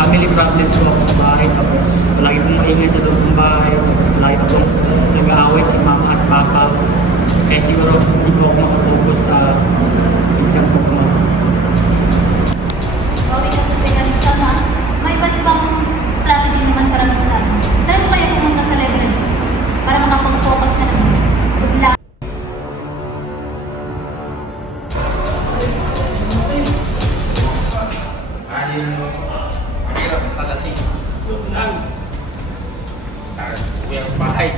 family problems po ako sa bahay. Tapos palagi pong maingay sa loob ng bahay. Tapos palagi po nag-aaway si mama at papa. Kaya siguro hindi po ako makafocus sa exam ko po. Bawi ka sa second exam ha. May iba't ibang strategy naman karamisan. Try mo kayo pumunta sa library para makapag-focus ka naman. Good luck. Alin mo, mahirap sa lasing. Uwi ang bahay.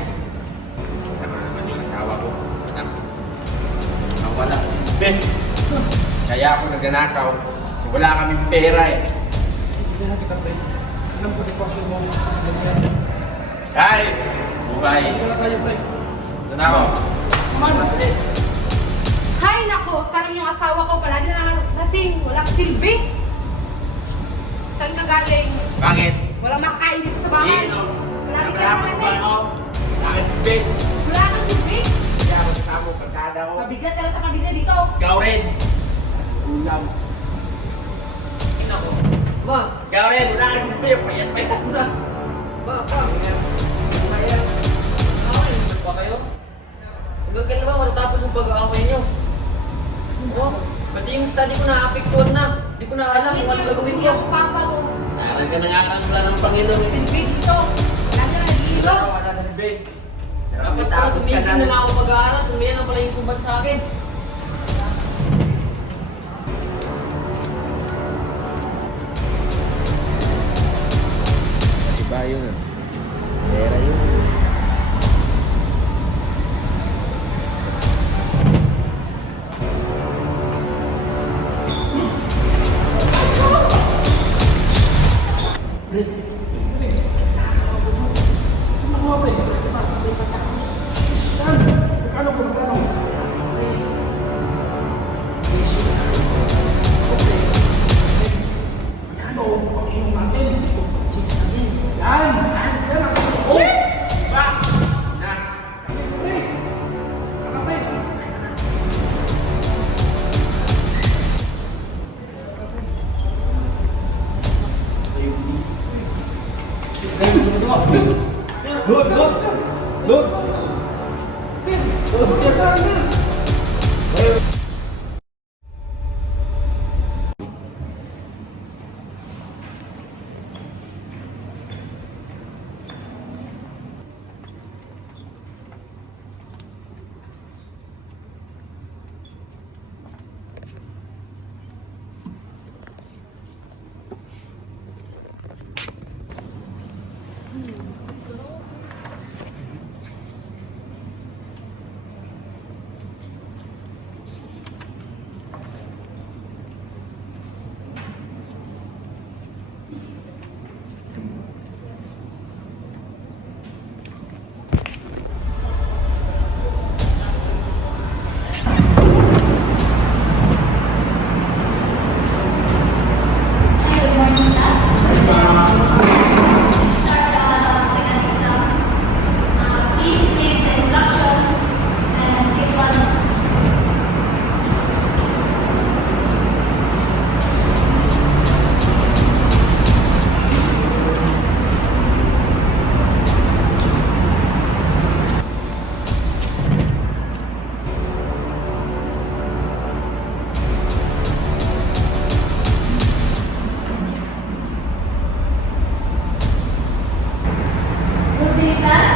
Tama naman yung asawa ko. Nawala si Ben. Kaya ako nagnanakaw. So wala kaming pera eh. Alam ko sitwasyon mo. Ay! Buhay! Wala tayo, pre. Ito na ako. Masalit. Hay nako, saan yung asawa ko palagi na lasing, walang silbi. Saan ka galing? Bakit? Walang makakain dito sa bahay. Ino. Palagi ka na Nakalapat ko lasing. ako. Wala si Ben. Wala kang silbi. Kaya ako kasama ko, pagkada ko. Mabigat ka lang sa kabila dito. Ikaw rin. Ulam. Ino ko. Ma, Ikaw rin. Wala ka si Ben. Payat-payat na. ma, pa. Kaya, away, ba kayo? Hanggang kailan ba matatapos ang pag-aaway niyo? Oh, pati yung study ko na-apektuhan na. Hindi ko na alam kung ano gagawin ko. Yung papa ko. Aral ka nangangaral ng Panginoon. Silbi dito. Wala ka naghihilo. Wala si Ben. Dapat pala tumigil na lang ako mag-aaral kung yan ang pala yung sumbat sa akin. Iba yun. Pera yun. Good morning, class. Let's start second exam. Please read the instruction and take one notes. Good day, class.